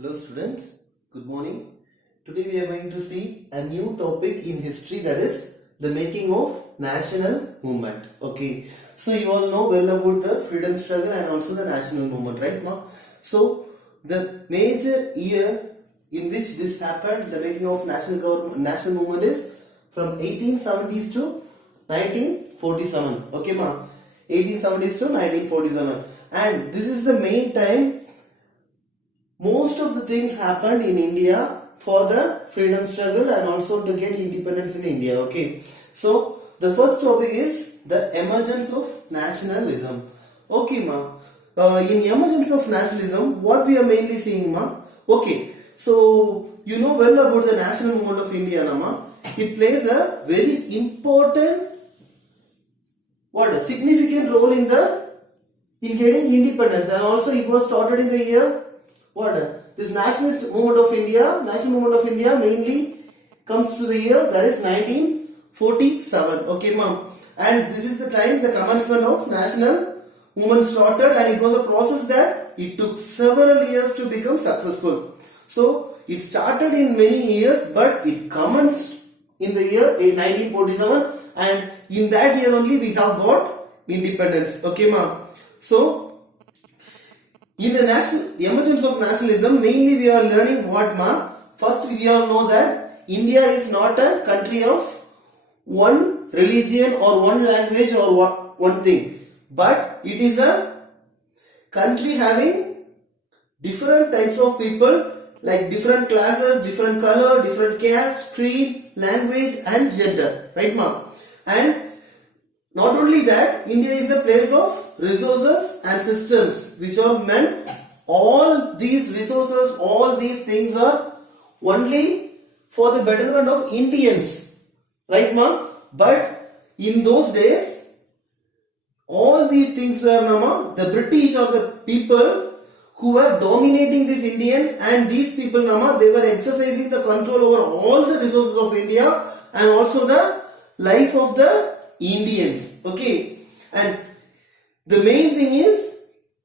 Hello students, good morning. Today we are going to see a new topic in history, that is the making of national movement. Okay, so you all know well about the freedom struggle and also the national movement, right ma? So the major year in which this happened, the making of national movement is from 1870s to 1947. Okay ma? 1870s to 1947, and this is the main time most of the things happened in India for the freedom struggle and also to get independence in India. Okay, so the first topic is the emergence of nationalism. Okay ma, in emergence of nationalism, what we are mainly seeing ma? Okay, so you know well about the national movement of India na ma? It plays a very important, a significant role in getting independence, and also it was started in the year this national movement of India mainly comes to the year that is 1947. Okay ma'am, and this is the time the commencement of national movement started, and it was a process that it took several years to become successful. So it started in many years, but it commenced in the year 1947, and in that year only we have got independence. Okay ma'am, so in the emergence of nationalism, mainly we are learning what ma? First we all know that India is not a country of one religion or one language or one thing, but it is a country having different types of people, like different classes, different color, different caste, creed, language and gender, right ma? And not only that, India is a place of resources and systems which are meant, all these resources, all these things are only for the betterment of Indians, right ma'am? But in those days, all these things were the British or the people who were dominating these Indians, and these people they were exercising the control over all the resources of India and also the life of the Indians. Okay, and the main thing is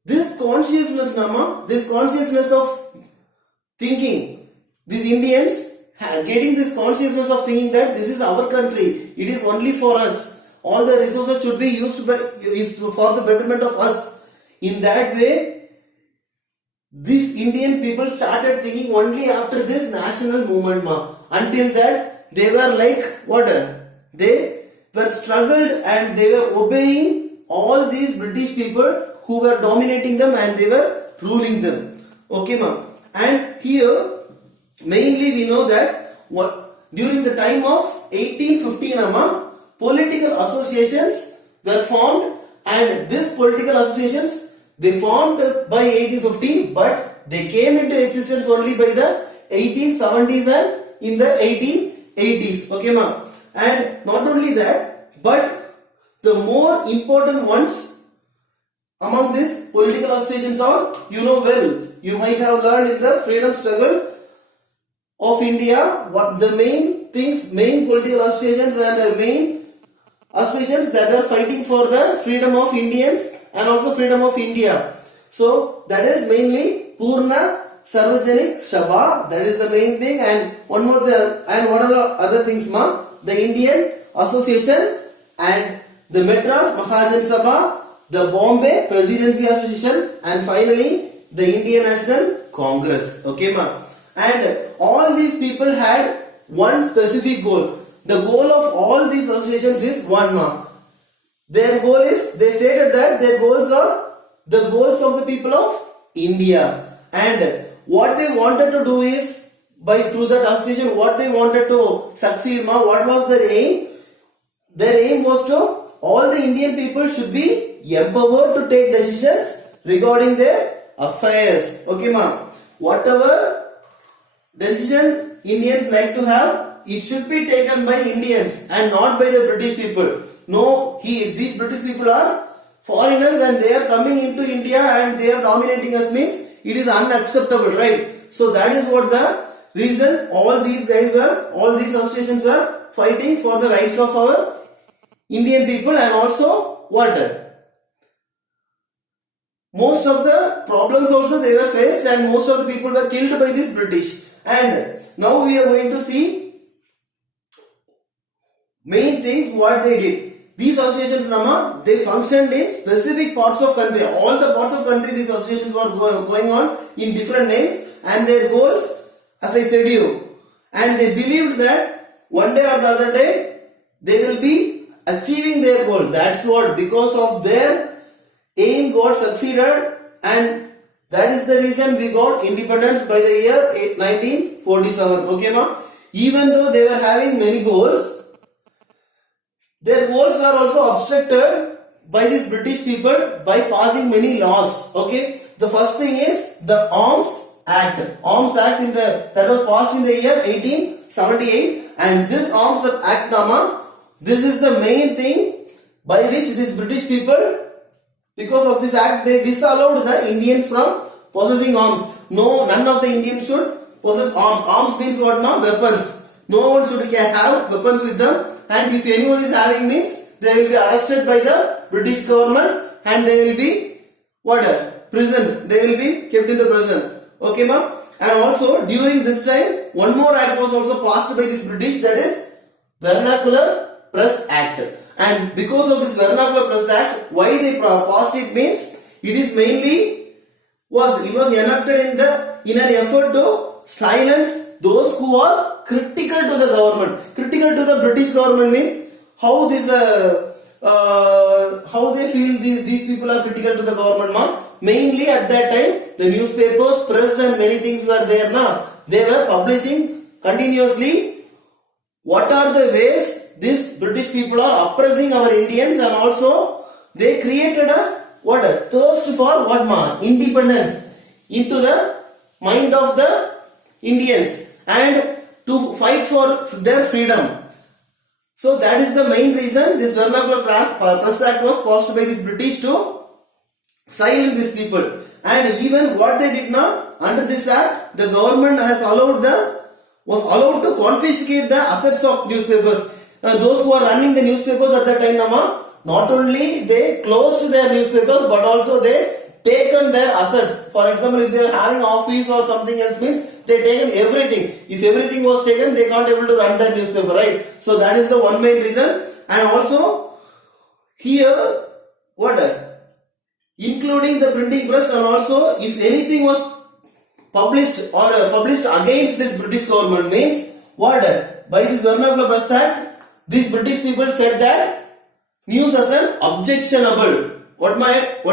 this consciousness of thinking, these Indians getting this consciousness of thinking that this is our country, it is only for us, all the resources should be used for the betterment of us. In that way, these Indian people started thinking only after this national movement ma. Until that they were like they were struggled and they were obeying all these British people who were dominating them and they were ruling them. Okay ma'am, and here mainly we know that during the time of 1815 political associations were formed, and these political associations they formed by 1850, but they came into existence only by the 1870s and in the 1880s. Okay ma'am, and not only that, but the more important ones among these political associations are, you know well, you might have learned in the freedom struggle of India what the main political associations and the main associations that are fighting for the freedom of Indians and also freedom of India. So that is mainly Purna Sarvajanik Sabha, that is the main thing, and one more and what are other things ma? The Indian Association and the Madras Mahajan Sabha, the Bombay Presidency Association, and finally the Indian National Congress. Okay ma? And all these people had one specific goal. The goal of all these associations is one ma. Their goal is, they stated that their goals are the goals of the people of India, and what they wanted to do is, through that association, what they wanted to succeed ma, what was their aim? Their aim was to all the Indian people should be empowered to take decisions regarding their affairs. Okay ma, whatever decision Indians like to have, it should be taken by Indians and not by the British people. No, these British people are foreigners and they are coming into India and they are dominating us, means it is unacceptable, right? So that is what the reason all these associations were fighting for the rights of our Indian people, and also most of the problems also they were faced, and most of the people were killed by this British. And now we are going to see main things what they did. These associations, Nama, they functioned in specific parts of country. All the parts of country, these associations were going on in different names, and their goals, as I said you, and they believed that one day or the other day they will be achieving their goal. That's what, because of their aim got succeeded, and that is the reason we got independence by the year 1947. Okay, ma? Even though they were having many goals, their goals were also obstructed by these British people by passing many laws. Okay, the first thing is the Arms Act. Arms Act that was passed in the year 1878, and this Arms Act, Nama, this is the main thing by which these British people, because of this act, they disallowed the Indians from possessing arms. No, none of the Indians should possess arms. Arms means what now? Weapons. No one should have weapons with them. And if anyone is having means, they will be arrested by the British government, and they will be prison. They will be kept in the prison. Okay, ma'am. And also during this time, one more act was also passed by this British, that is Vernacular Press Act. And because of this Vernacular Press Act, why they passed it means, it is mainly was enacted in an effort to silence those who are critical to the government. Critical to the British government means how they feel these people are critical to the government. Mainly at that time, the newspapers, press and many things were there. They were publishing continuously what are the ways these British people are oppressing our Indians, and also they created a thirst for independence into the mind of the Indians, and to fight for their freedom. So that is the main reason this Vernacular Press Act was passed by this British to silence these people. And even what they did now, under this act, the government was allowed to confiscate the assets of newspapers. Those who are running the newspapers at that time, not only they closed their newspapers, but also they taken their assets. For example, if they are having office or something else means, they taken everything. If everything was taken, they can't able to run that newspaper, right? So that is the one main reason. And also here, including the printing press, and also if anything was published or published against this British government means by this Vernacular Press Act, these British people said that news as an objectionable. What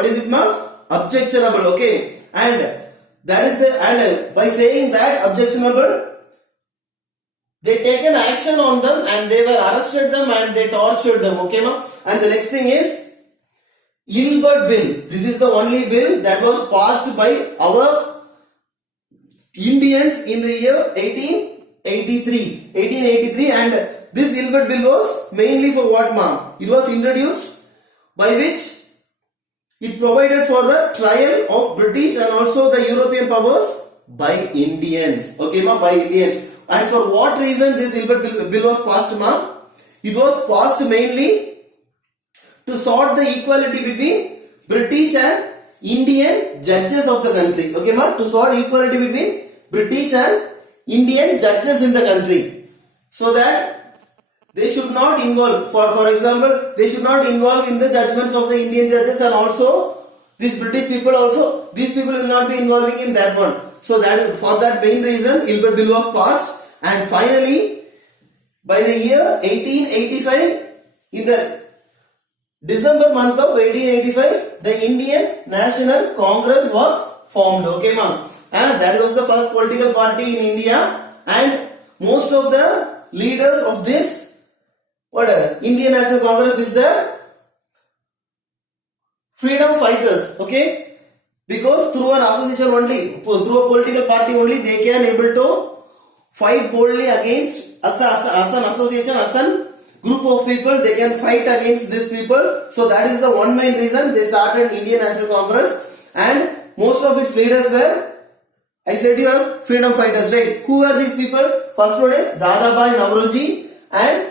is it, ma'am? Objectionable. Okay, and that is by saying that objectionable, they taken action on them, and they were arrested them, and they tortured them. Okay, ma'am. And the next thing is Ilbert Bill. This is the only bill that was passed by our Indians in the year 1883, and this Ilbert Bill was mainly for what, ma'am? It was introduced by which it provided for the trial of British and also the European powers by Indians. Okay, ma'am, by Indians. And for what reason this Ilbert Bill was passed, ma'am? It was passed mainly to sort the equality between British and Indian judges of the country. Okay, ma'am? To sort equality between British and Indian judges in the country, so that they should not involve, for example, they should not involve in the judgments of the Indian judges, and also these British people also, these people will not be involving in that one. So that for that main reason, Ilbert Bill was passed, and finally, by the year 1885, in the December month of 1885, the Indian National Congress was formed. Okay, ma'am. And that was the first political party in India, and most of the leaders of this Indian National Congress is the freedom fighters. Okay, because through an association only, through a political party only, they can able to fight boldly against as an association, as a group of people, they can fight against these people. So that is the one main reason they started Indian National Congress, and most of its leaders were, I said you, as freedom fighters, right? Who were these people? First one is Dadabhai Naoroji and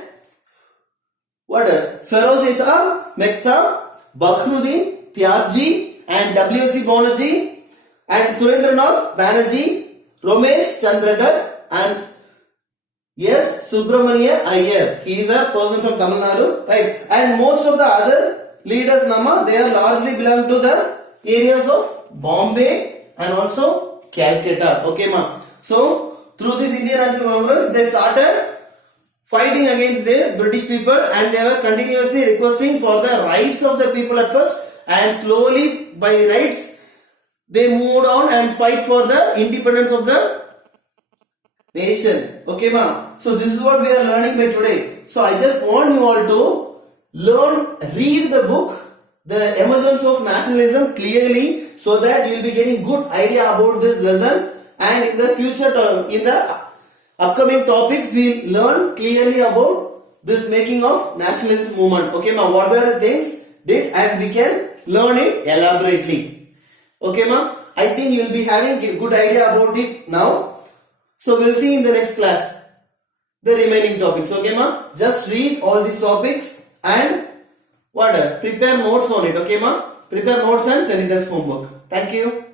Feroz Isa Mehta, Bakhruddin Tyabji, and W.C. Banerjee and Surendranath Banerjee, Ramesh Chandra Dutt and yes, Subramania Iyer. He is a person from Tamil Nadu, right? And most of the other leaders, Nama, they are largely belong to the areas of Bombay and also Calcutta. Okay, ma. So through this Indian National Congress, they started fighting against this British people, and they were continuously requesting for the rights of the people at first, and slowly by rights they moved on and fight for the independence of the nation. Okay, ma. So this is what we are learning by today. So I just want you all to read the book, The Emergence of Nationalism clearly, so that you will be getting good idea about this lesson, and in the future, in the upcoming topics, we will learn clearly about this making of nationalist movement. Okay, ma. What were the things did, and we can learn it elaborately. Okay, ma. I think you will be having a good idea about it now. So we will see in the next class the remaining topics. Okay, ma. Just read all these topics and prepare notes on it. Okay, ma. Prepare notes and send it as homework. Thank you.